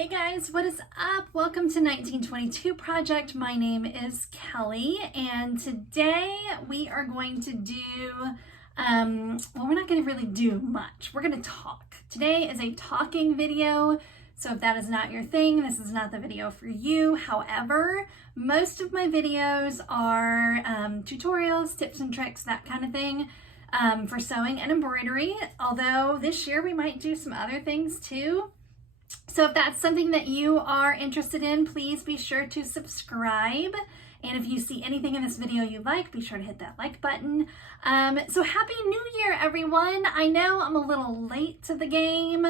Hey guys, what is up? Welcome to 1922 Project. My name is Kelly, and today we are going to do, well, we're not going to really do much. We're going to talk. Today is a talking video, so if that is not your thing, this is not the video for you. However, most of my videos are tutorials, tips and tricks, that kind of thing. For sewing and embroidery, although this year we might do some other things too. So if that's something that you are interested in, please be sure to subscribe. And if you see anything in this video you like, be sure to hit that like button. So happy New Year, everyone. I know I'm a little late to the game.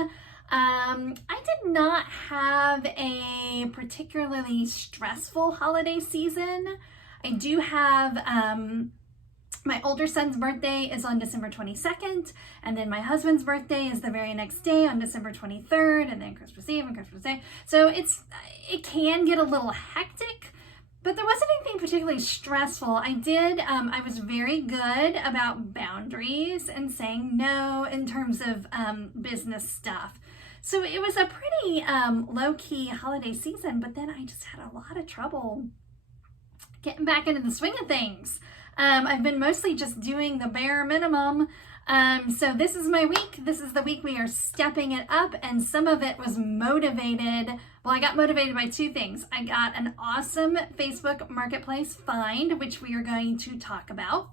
I did not have a particularly stressful holiday season. I do have, my older son's birthday is on December 22nd, and then my husband's birthday is the very next day on December 23rd, and then Christmas Eve and Christmas Day. So it can get a little hectic, but there wasn't anything particularly stressful. I was very good about boundaries and saying no in terms of business stuff. So it was a pretty low-key holiday season, but then I just had a lot of trouble getting back into the swing of things. I've been mostly just doing the bare minimum. So this is my week. This is the week we are stepping it up, and some of it was motivated. Well, I got motivated by two things. I got an awesome Facebook Marketplace find, which we are going to talk about.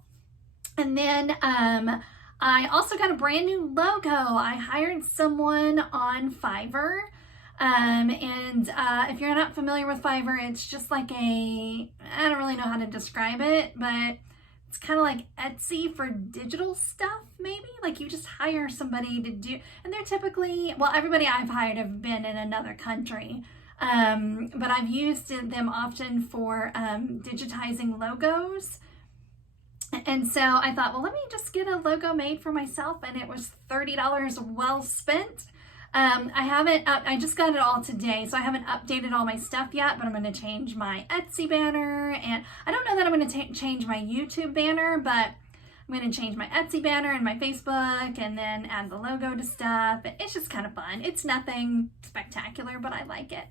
And then I also got a brand new logo. I hired someone on Fiverr. If you're not familiar with Fiverr, it's just like I don't really know how to describe it, but it's kind of like Etsy for digital stuff, maybe. Like you just hire somebody to do, and they're typically, well, everybody I've hired have been in another country, but I've used them often for digitizing logos. And so I thought, well, let me just get a logo made for myself, and it was $30 well spent. I just got it all today, so I haven't updated all my stuff yet, but I'm going to change my Etsy banner, and I don't know that I'm going to change my YouTube banner, but I'm going to change my Etsy banner and my Facebook, and then add the logo to stuff. It's just kind of fun. It's nothing spectacular, but I like it.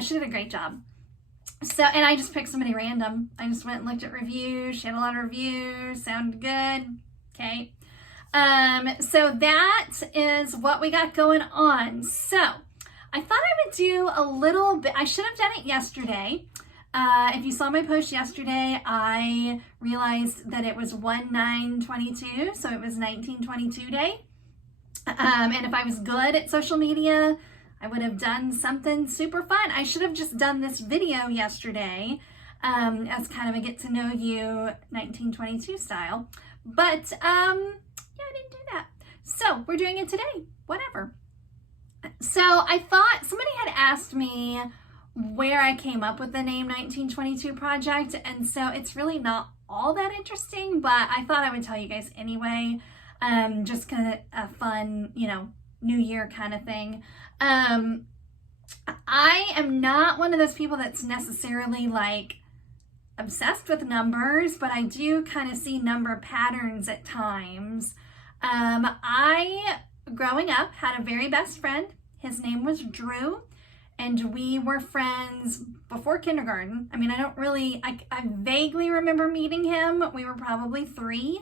She did a great job. So, and I just picked somebody random. I just went and looked at reviews. She had a lot of reviews, sounded good. Okay. So that is what we got going on. So I thought I would do a little bit, I should have done it yesterday. If you saw my post yesterday, I realized that it was 1/9/22, so it was 1922 day. And if I was good at social media, I would have done something super fun. I should have just done this video yesterday, as kind of a get to know you 1922 style. But, yeah, I didn't do that. So we're doing it today, whatever. So I thought somebody had asked me where I came up with the name 1922 Project. And so it's really not all that interesting, but I thought I would tell you guys anyway. Just kind of a fun, New Year kind of thing. I am not one of those people that's necessarily like obsessed with numbers, but I do kind of see number patterns at times. I, growing up, had a very best friend. His name was Drew, and we were friends before kindergarten. I mean, I vaguely remember meeting him. We were probably 3,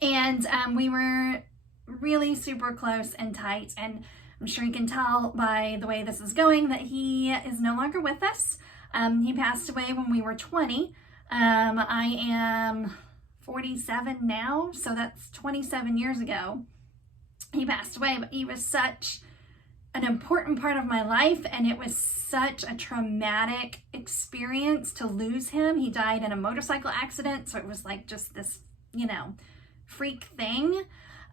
and we were really super close and tight, and I'm sure you can tell by the way this is going that he is no longer with us. He passed away when we were 20. I am 47 now, so that's 27 years ago. He passed away, but he was such an important part of my life, and it was such a traumatic experience to lose him. He died in a motorcycle accident, so it was like just this, freak thing.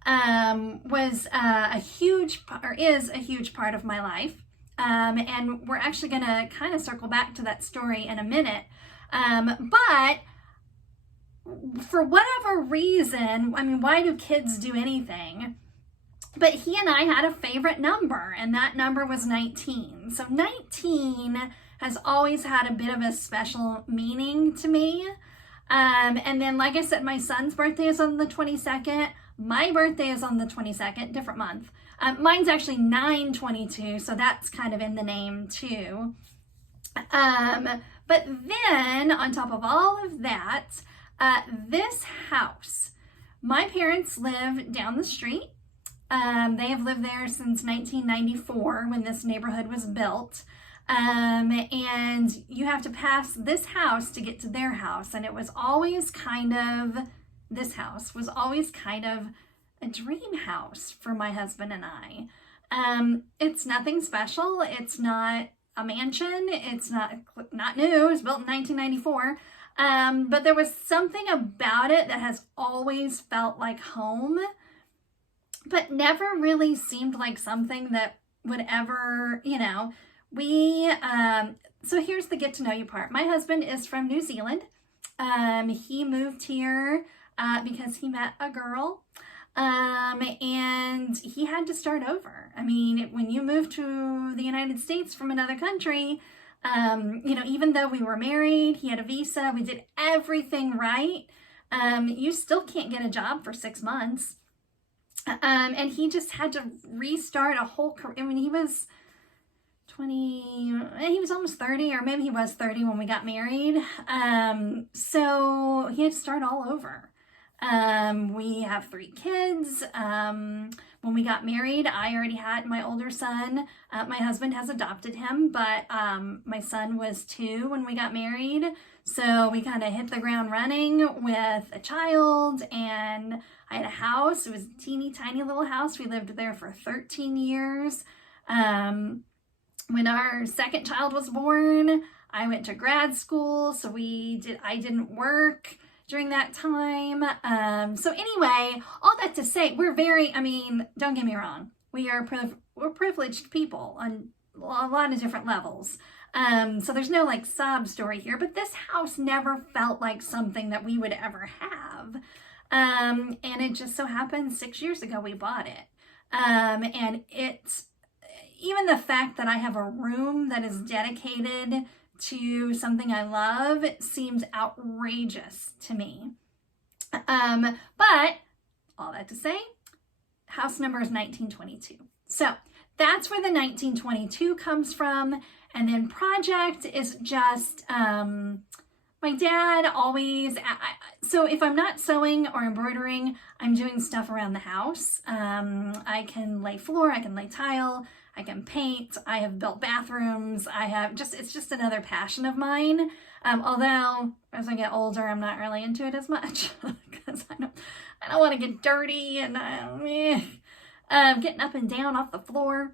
Was a huge, or is a huge part of my life. And we're actually going to kind of circle back to that story in a minute. But for whatever reason, I mean, why do kids do anything? But he and I had a favorite number, and that number was 19. So 19 has always had a bit of a special meaning to me. And then, like I said, my son's birthday is on the 22nd. My birthday is on the 22nd, different month. Mine's actually 922, so that's kind of in the name too. But then on top of all of that, this house, my parents live down the street. They have lived there since 1994 when this neighborhood was built. And you have to pass this house to get to their house. And it was always kind of, this house was always kind of a dream house for my husband and I. It's nothing special. It's not a mansion. It's not new. It was built in 1994. But there was something about it that has always felt like home, but never really seemed like something that would ever, so here's the get to know you part. My husband is from New Zealand. He moved here because he met a girl. And he had to start over. I mean, when you move to the United States from another country, even though we were married, he had a visa, we did everything right, you still can't get a job for 6 months. And he just had to restart a whole career. I mean, he was almost 30, or maybe he was 30 when we got married. So he had to start all over. We have 3 kids. When we got married, I already had my older son. My husband has adopted him, but my son was 2 when we got married. So we kind of hit the ground running with a child, and I had a house. It was a teeny tiny little house. We lived there for 13 years. When our second child was born, I went to grad school, so I didn't work during that time. So anyway, all that to say, don't get me wrong, we're privileged people on a lot of different levels. So there's no like sob story here, but this house never felt like something that we would ever have. And it just so happened 6 years ago we bought it. And it's, even the fact that I have a room that is dedicated to something I love seems outrageous to me. But all that to say, house number is 1922. So that's where the 1922 comes from. And then project is just, my dad always, so if I'm not sewing or embroidering, I'm doing stuff around the house. I can lay floor, I can lay tile, I can paint, I have built bathrooms, it's just another passion of mine. Although as I get older, I'm not really into it as much because I don't want to get dirty and getting up and down off the floor.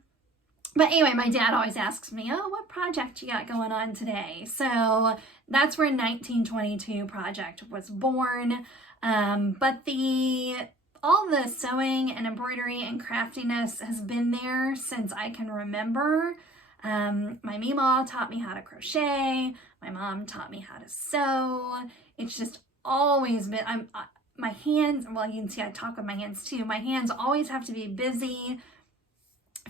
But anyway, my dad always asks me, oh, what project you got going on today? So that's where 1922 project was born. But all the sewing and embroidery and craftiness has been there since I can remember. My Meemaw taught me how to crochet. My mom taught me how to sew. It's just always been, my hands, well, you can see I talk with my hands too. My hands always have to be busy.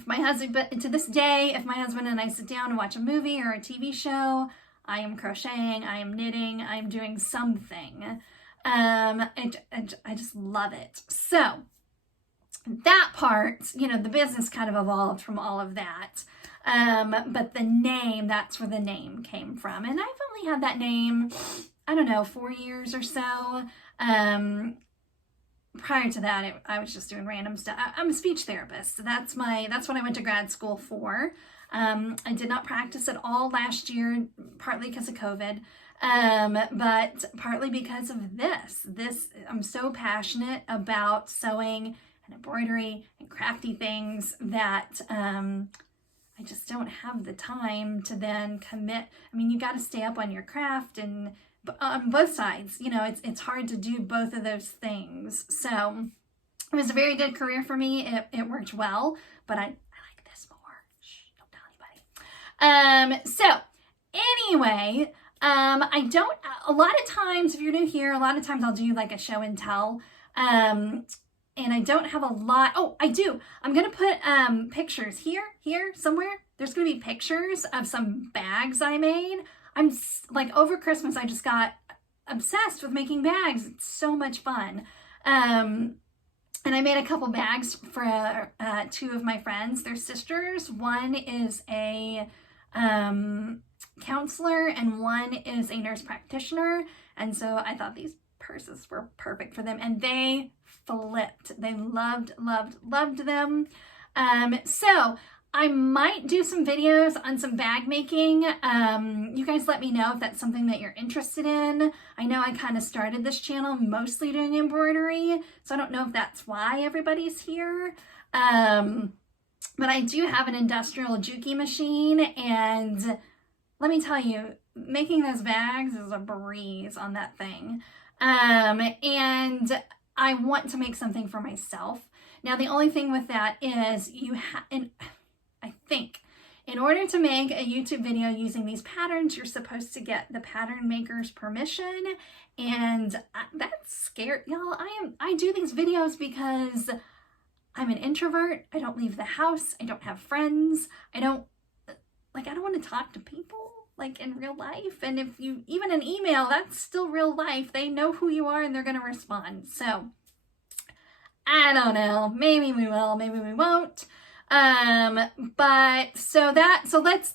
But to this day, if my husband and I sit down and watch a movie or a TV show, I am crocheting, I am knitting, I am doing something. I just love it. So that part, the business kind of evolved from all of that. But the name, that's where the name came from. And I've only had that name, 4 years or so. Prior to that, I was just doing random stuff. I'm a speech therapist. So that's what I went to grad school for. I did not practice at all last year, partly because of COVID. But partly because of this, I'm so passionate about sewing and embroidery and crafty things that, I just don't have the time to then commit. You got to stay up on your craft and on both sides, it's hard to do both of those things. So it was a very good career for me. It worked well, but I like this more. Shh, don't tell anybody. So anyway, a lot of times, if you're new here, a lot of times I'll do like a show and tell. And I don't have a lot. Oh, I do. I'm going to put pictures here, somewhere. There's going to be pictures of some bags I made. I'm like, over Christmas, I just got obsessed with making bags. It's so much fun. And I made a couple bags for two of my friends. They're sisters. One is a counselor and one is a nurse practitioner. And so I thought these purses were perfect for them. And they flipped. They loved, loved, loved them. So I might do some videos on some bag making. You guys let me know if that's something that you're interested in. I know I kind of started this channel mostly doing embroidery, so I don't know if that's why everybody's here. But I do have an industrial juki machine, and let me tell you, making those bags is a breeze on that thing. And I want to make something for myself. Now, the only thing with that is I think in order to make a YouTube video using these patterns, you're supposed to get the pattern maker's permission. And that's scary, y'all. I do these videos because I'm an introvert. I don't leave the house. I don't have friends. I don't want to talk to people like in real life. And if you, even an email, that's still real life. They know who you are and they're going to respond. So I don't know. Maybe we will, maybe we won't. But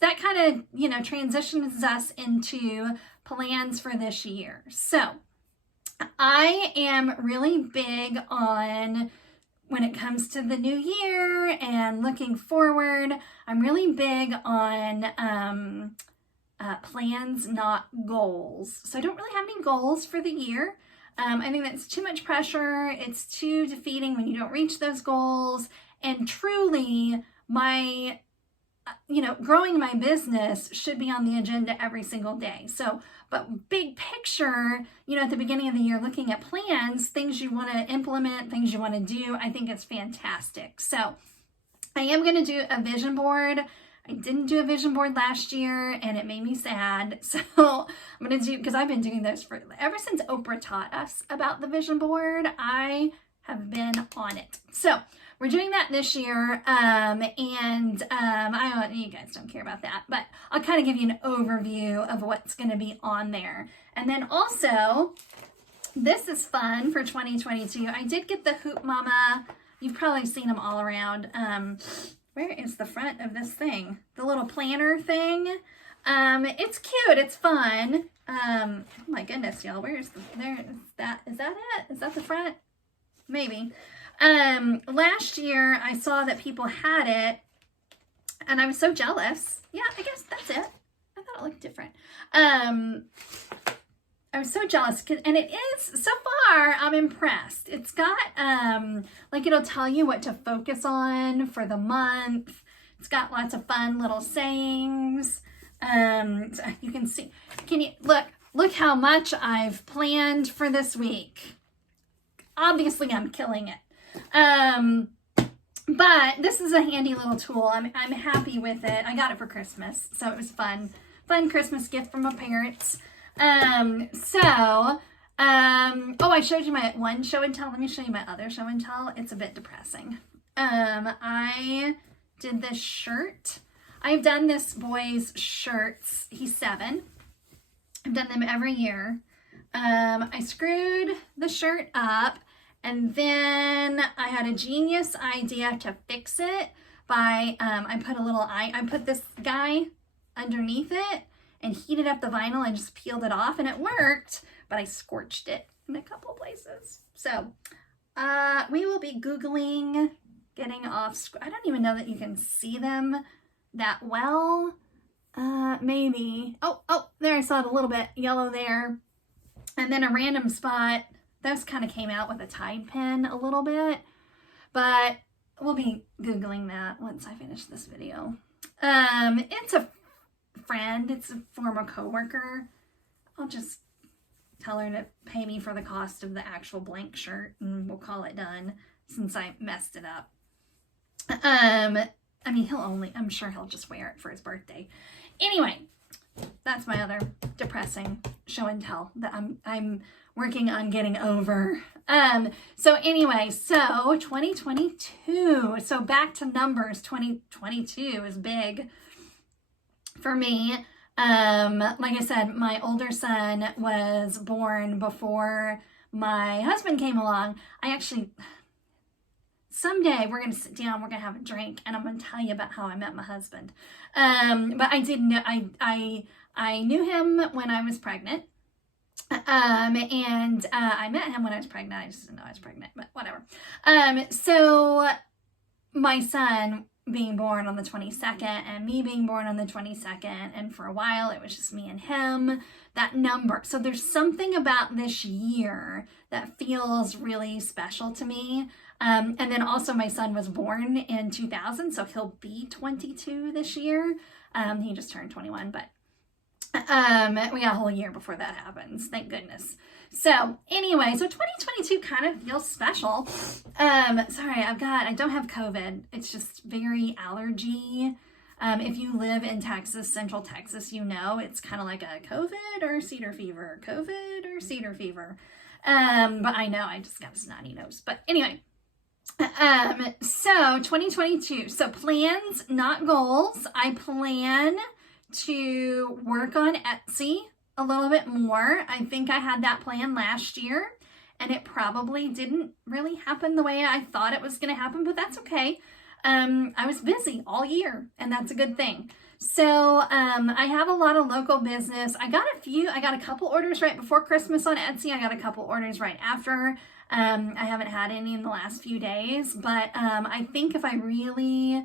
that kind of, you know, transitions us into plans for this year. So I am really big on, when it comes to the new year and looking forward, I'm really big on plans, not goals. So I don't really have any goals for the year. I think that's too much pressure. It's too defeating when you don't reach those goals. And truly, my, growing my business should be on the agenda every single day. So, but big picture, at the beginning of the year, looking at plans, things you want to implement, things you want to do, I think it's fantastic. So I am going to do a vision board. I didn't do a vision board last year and it made me sad. So I'm going to do, because I've been doing those ever since Oprah taught us about the vision board, I have been on it. So we're doing that this year. You guys don't care about that, but I'll kind of give you an overview of what's going to be on there. And then also, this is fun for 2022. I did get the Hoop Mama. You've probably seen them all around. Where is the front of this thing? The little planner thing. It's cute. It's fun. Oh my goodness, y'all. Is that it? Is that the front? Maybe. Last year I saw that people had it and I was so jealous. Yeah, I guess that's it. I thought it looked different. I was so jealous, and it is, so far, I'm impressed. It's got, it'll tell you what to focus on for the month. It's got lots of fun little sayings. So you can see, look how much I've planned for this week. Obviously, I'm killing it. But this is a handy little tool. I'm happy with it. I got it for Christmas, so it was fun. Fun Christmas gift from my parents. I showed you my one show and tell. Let me show you my other show and tell. It's a bit depressing. I did this shirt. I've done this boy's shirts. He's 7. I've done them every year. I screwed the shirt up, and then I had a genius idea to fix it by, I put this guy underneath it and heated up the vinyl and just peeled it off, and it worked, but I scorched it in a couple places. So we will be Googling getting off. I don't even know that you can see them that well. Maybe. Oh, there, I saw it a little bit yellow there. And then a random spot. Those kind of came out with a Tide pen a little bit, but we'll be Googling that once I finish this video. It's a friend. It's a former coworker. I'll just tell her to pay me for the cost of the actual blank shirt and we'll call it done since I messed it up. I'm sure he'll just wear it for his birthday. Anyway, that's my other depressing show and tell that I'm working on getting over. So 2022. So back to numbers. 2022 is big for me. Like I said, my older son was born before my husband came along. someday we're going to sit down, we're going to have a drink, and I'm going to tell you about how I met my husband. But I didn't know, I knew him when I was pregnant. And I met him when I was pregnant. I just didn't know I was pregnant, but whatever. So my son being born on the 22nd and me being born on the 22nd, and for a while it was just me and him, that number. So there's something about this year that feels really special to me. And then also my son was born in 2000, so he'll be 22 this year. He just turned 21, but we got a whole year before that happens, thank goodness. So anyway, so 2022 kind of feels special. Sorry, I don't have COVID. It's just very allergy. If you live in Texas, Central Texas, you know, it's kind of like a COVID or cedar fever, COVID or cedar fever. But I know I just got a snotty nose, but anyway. So 2022, so plans, not goals. I plan to work on Etsy a little bit more. I think I had that plan last year and it probably didn't really happen the way I thought it was going to happen, but that's okay. I was busy all year and that's a good thing. So I have a lot of local business. I got a couple orders right before Christmas on Etsy. I got a couple orders right after. I haven't had any in the last few days, but I think if I really,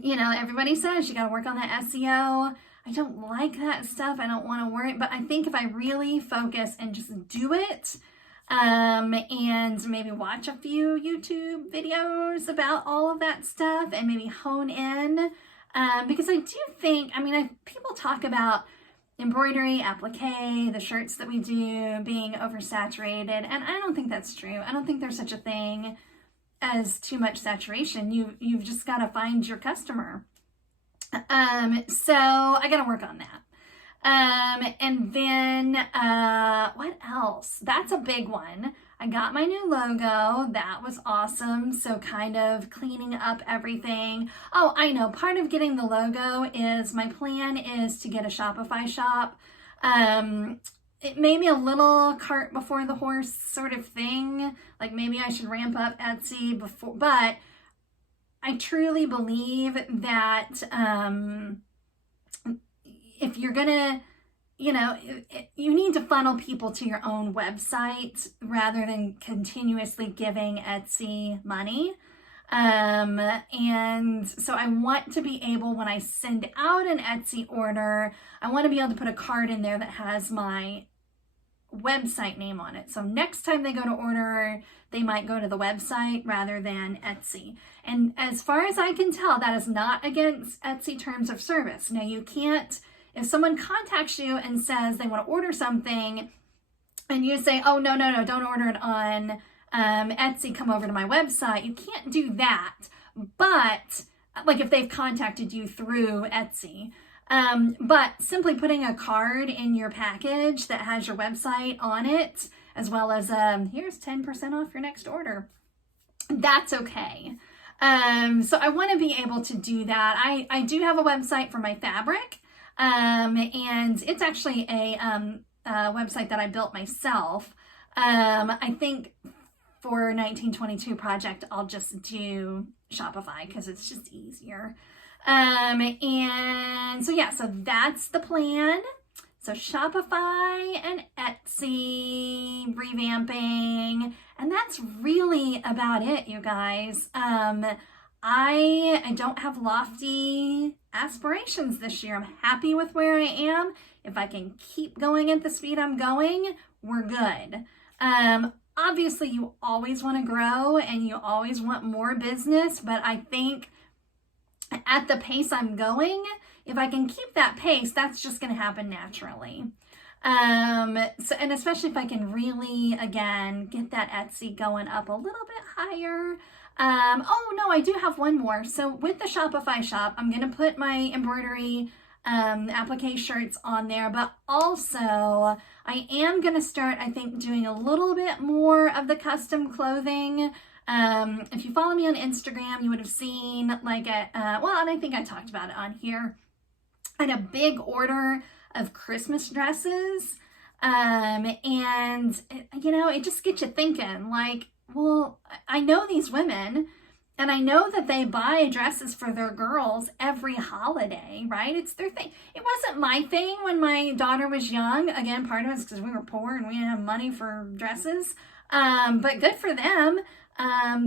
you know, everybody says you got to work on that SEO. I don't like that stuff. I don't want to worry, but I think if I really focus and just do it, and maybe watch a few YouTube videos about all of that stuff and maybe hone in, because I do think, I mean, people talk about embroidery, applique, the shirts that we do being oversaturated, and I don't think that's true. I don't think there's such a thing as too much saturation. You've just got to find your customer. So I got to work on that. And then, what else? That's a big one. I got my new logo. That was awesome. So kind of cleaning up everything. Oh, I know. Part of getting the logo is my plan is to get a Shopify shop. It may be a little cart before the horse sort of thing. Like maybe I should ramp up Etsy before, but I truly believe that if you're gonna, you know, you need to funnel people to your own website rather than continuously giving Etsy money. And so I want to be able, when I send out an Etsy order, I want to be able to put a card in there that has my website name on it. So next time they go to order, they might go to the website rather than Etsy. And as far as I can tell, that is not against Etsy terms of service. Now you can't, if someone contacts you and says they want to order something and you say, oh, no, don't order it on Etsy, come over to my website. You can't do that. But like if they've contacted you through Etsy, but simply putting a card in your package that has your website on it, as well as here's 10% off your next order, that's okay. So I want to be able to do that. I do have a website for my fabric, and it's actually a website that I built myself. I think for 1922 project, I'll just do Shopify because it's just easier. And so yeah, so that's the plan. So Shopify and Etsy revamping, and that's really about it, you guys. I don't have lofty aspirations this year. I'm happy with where I am. If I can keep going at the speed I'm going, we're good. Obviously you always want to grow and you always want more business, but I think at the pace I'm going, if I can keep that pace, that's just going to happen naturally. So, and especially if I can really, again, get that Etsy going up a little bit higher. Oh no, I do have one more. So with the Shopify shop, I'm going to put my embroidery applique shirts on there, but also I am going to start, I think, doing a little bit more of the custom clothing. If you follow me on Instagram, you would have seen like well, and I think I talked about it on here. I had a big order of Christmas dresses. And it, you know, it just gets you thinking like, well, I know these women, and I know that they buy dresses for their girls every holiday, right? It's their thing. It wasn't my thing when my daughter was young. Again, part of it is because we were poor and we didn't have money for dresses. But good for them.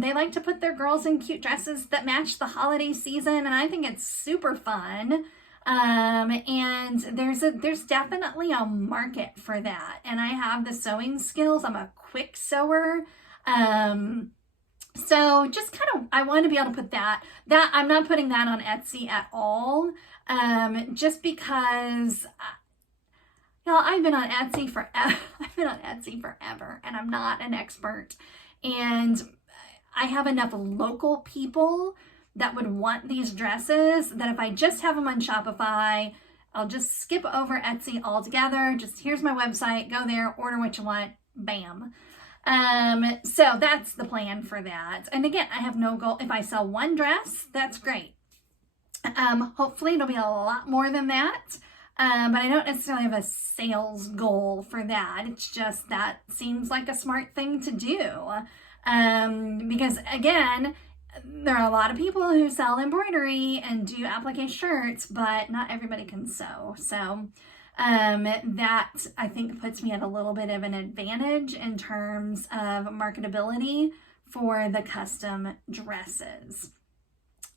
They like to put their girls in cute dresses that match the holiday season, and I think it's super fun. And there's definitely a market for that. And I have the sewing skills. I'm a quick sewer. So just kind of, I want to be able to put that I'm not putting that on Etsy at all. Just because, I've been on Etsy forever. I've been on Etsy forever, and I'm not an expert. And I have enough local people that would want these dresses that if I just have them on Shopify, I'll just skip over Etsy altogether. Just here's my website, go there, order what you want, bam. So that's the plan for that. And again, I have no goal. If I sell one dress, that's great. Hopefully it'll be a lot more than that. But I don't necessarily have a sales goal for that. It's just that seems like a smart thing to do. Because again, there are a lot of people who sell embroidery and do applique shirts, but not everybody can sew. So that I think puts me at a little bit of an advantage in terms of marketability for the custom dresses.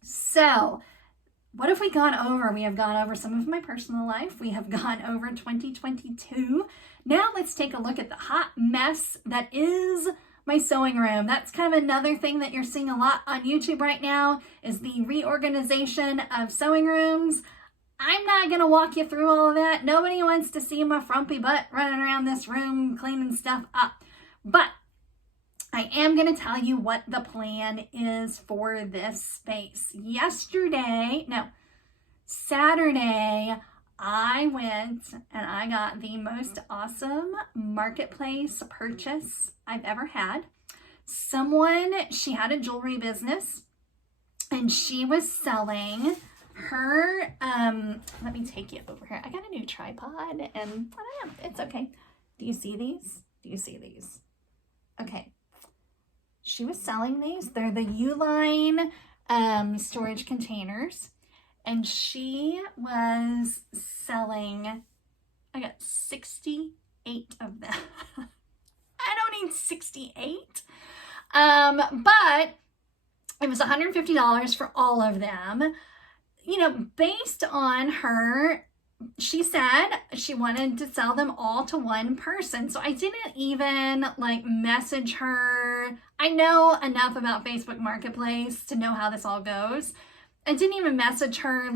So what have we gone over? We have gone over some of my personal life. We have gone over 2022. Now let's take a look at the hot mess that is my sewing room. That's kind of another thing that you're seeing a lot on YouTube right now is the reorganization of sewing rooms. I'm not going to walk you through all of that. Nobody wants to see my frumpy butt running around this room cleaning stuff up. But I am going to tell you what the plan is for this space. Saturday, I went and I got the most awesome marketplace purchase I've ever had. She had a jewelry business and she was selling her, let me take you over here. I got a new tripod and it's okay. Do you see these? Okay. She was selling these. They're the Uline storage containers. And she was selling, I got 68 of them. I don't need 68. But it was $150 for all of them. Based on her, she said she wanted to sell them all to one person. So I didn't even message her. I know enough about Facebook Marketplace to know how this all goes. I didn't even message her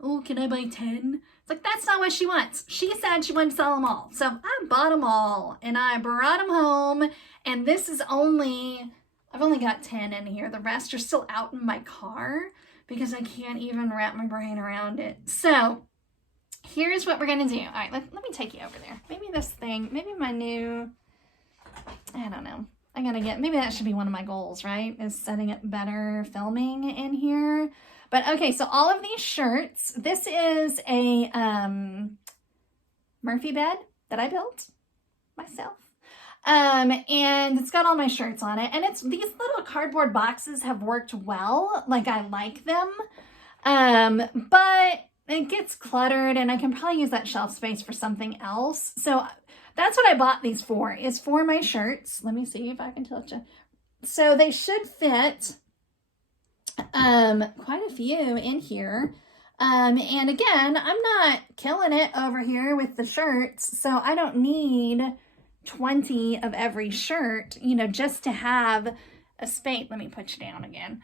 oh, can I buy 10? It's that's not what she wants. She said she wanted to sell them all. So I bought them all and I brought them home. And this is I've only got 10 in here. The rest are still out in my car because I can't even wrap my brain around it. So here's what we're going to do. All right, let me take you over there. Maybe my new, I don't know. Maybe that should be one of my goals, right? Is setting up better filming in here. But okay, so all of these shirts, this is a Murphy bed that I built myself. And it's got all my shirts on it. And these little cardboard boxes have worked well. I like them. But it gets cluttered and I can probably use that shelf space for something else. So that's what I bought these for, is for my shirts. Let me see if I can tilt you. So they should fit quite a few in here. And again, I'm not killing it over here with the shirts, so I don't need 20 of every shirt, just to have a space. Let me put you down again.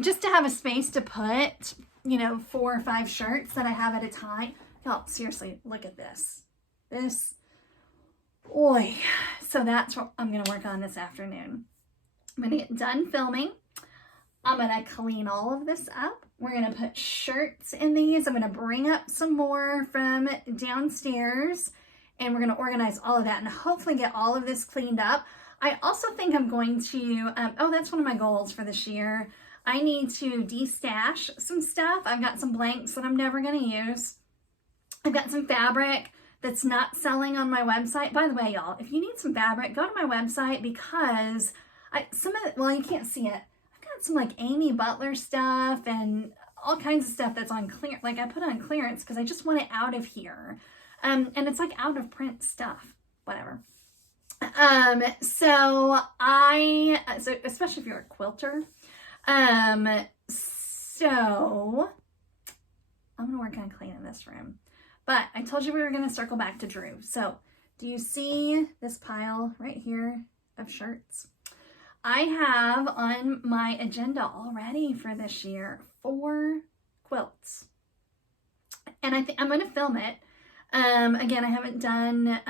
Just to have a space to put, 4 or 5 shirts that I have at a time. Y'all, seriously, look at this. So that's what I'm going to work on this afternoon. I'm going to get done filming. I'm going to clean all of this up. We're going to put shirts in these. I'm going to bring up some more from downstairs and we're going to organize all of that and hopefully get all of this cleaned up. I also think I'm going to, that's one of my goals for this year. I need to de-stash some stuff. I've got some blanks that I'm never going to use. I've got some fabric that's not selling on my website. By the way, y'all, if you need some fabric, go to my website because well, you can't see it. I've got some like Amy Butler stuff and all kinds of stuff that's on clearance. Like I put on clearance because I just want it out of here. And it's like out of print stuff, whatever. So especially if you're a quilter. So I'm gonna work on cleaning this room. But I told you we were gonna circle back to Drew. So do you see this pile right here of shirts? I have on my agenda already for this year 4 quilts. And I'm gonna film it. Again, I haven't done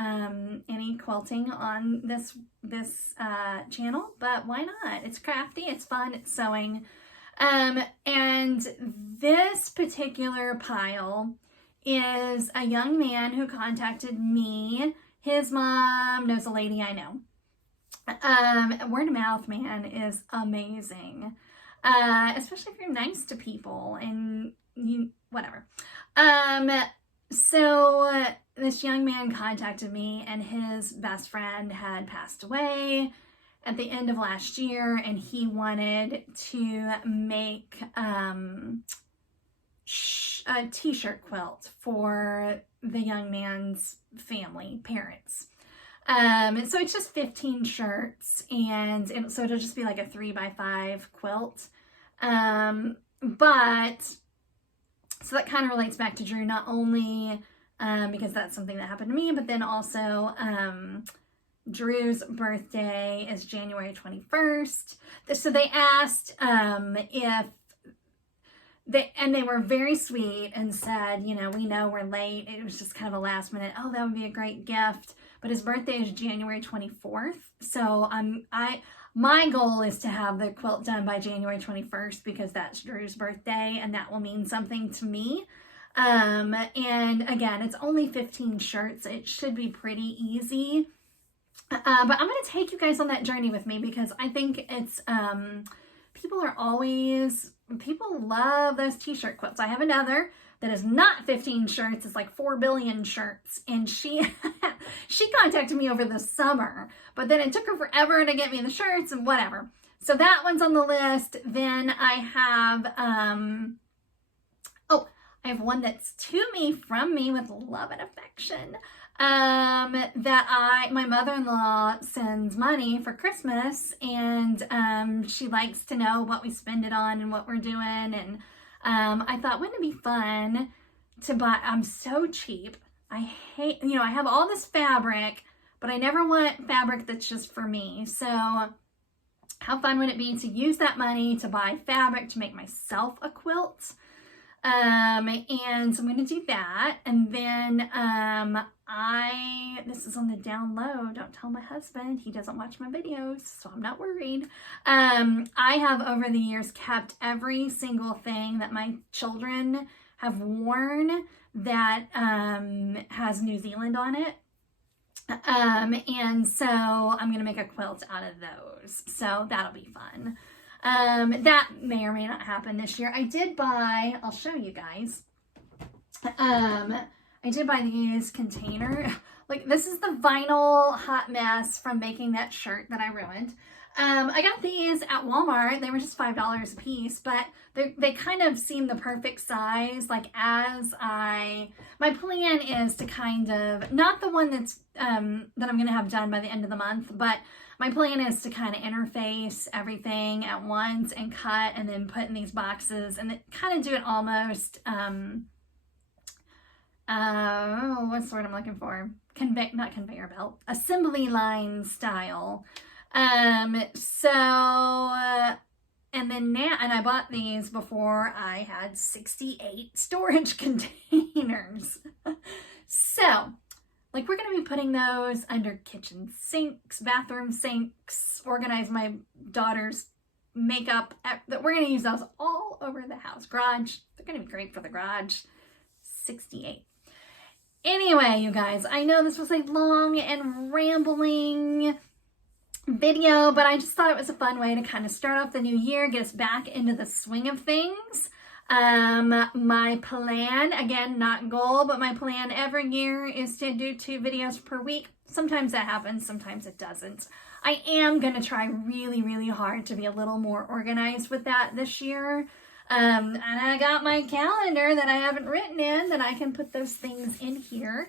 any quilting on this channel, but why not? It's crafty, it's fun, it's sewing. And this particular pile is a young man who contacted me. His mom knows a lady I know. Word of mouth, man, is amazing. Especially if you're nice to people and whatever. So this young man contacted me, and his best friend had passed away at the end of last year, and he wanted to make a t-shirt quilt for the young man's family, parents. So it's just 15 shirts, and so it'll just be like a 3x5 quilt. But so that kind of relates back to Drew, not only because that's something that happened to me, but then also Drew's birthday is January 21st. So they asked if they were very sweet and said, you know, we know we're late. It was just kind of a last minute, oh, that would be a great gift. But his birthday is January 24th. So my goal is to have the quilt done by January 21st because that's Drew's birthday and that will mean something to me. And again, it's only 15 shirts. It should be pretty easy. But I'm going to take you guys on that journey with me because I think it's, people love those t-shirt quilts. I have another that is not 15 shirts. It's like 4 billion shirts. And she contacted me over the summer, but then it took her forever to get me the shirts and whatever. So that one's on the list. Then I have, I have one that's to me, from me, with love and affection, that my mother-in-law sends money for Christmas, and she likes to know what we spend it on and what we're doing. And I thought, wouldn't it be fun to buy? I'm so cheap. I hate, I have all this fabric, but I never want fabric that's just for me. So how fun would it be to use that money to buy fabric to make myself a quilt? And so I'm going to do that. And then, this is on the down low. Don't tell my husband. He doesn't watch my videos, so I'm not worried. I have over the years kept every single thing that my children have worn that, has New Zealand on it. And so I'm going to make a quilt out of those. So that'll be fun. That may or may not happen this year. I did buy, I'll show you guys. I did buy these container, like this is the vinyl hot mess from making that shirt that I ruined. I got these at Walmart. They were just $5 a piece, but they kind of seem the perfect size. Like my plan is to kind of, not the one that's, that I'm going to have done by the end of the month, but my plan is to kind of interface everything at once and cut and then put in these boxes and then kind of do it almost, what's the word I'm looking for? Not conveyor belt, assembly line style. And then now, and I bought these before I had 68 storage containers. So, like, we're going to be putting those under kitchen sinks, bathroom sinks, organize my daughter's makeup. We're going to use those all over the house. Garage, they're going to be great for the garage. 68. Anyway, you guys, I know this was a long and rambling video, but I just thought it was a fun way to kind of start off the new year, get us back into the swing of things. My plan, again, not goal, but my plan every year is to do 2 videos per week. Sometimes that happens, sometimes it doesn't. I am going to try really, really hard to be a little more organized with that this year. And I got my calendar that I haven't written in that I can put those things in here.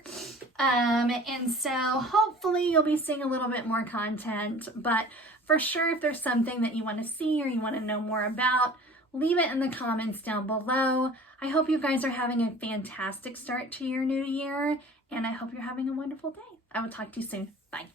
And so hopefully you'll be seeing a little bit more content, but for sure, if there's something that you want to see or you want to know more about, leave it in the comments down below. I hope you guys are having a fantastic start to your new year, and I hope you're having a wonderful day. I will talk to you soon. Bye.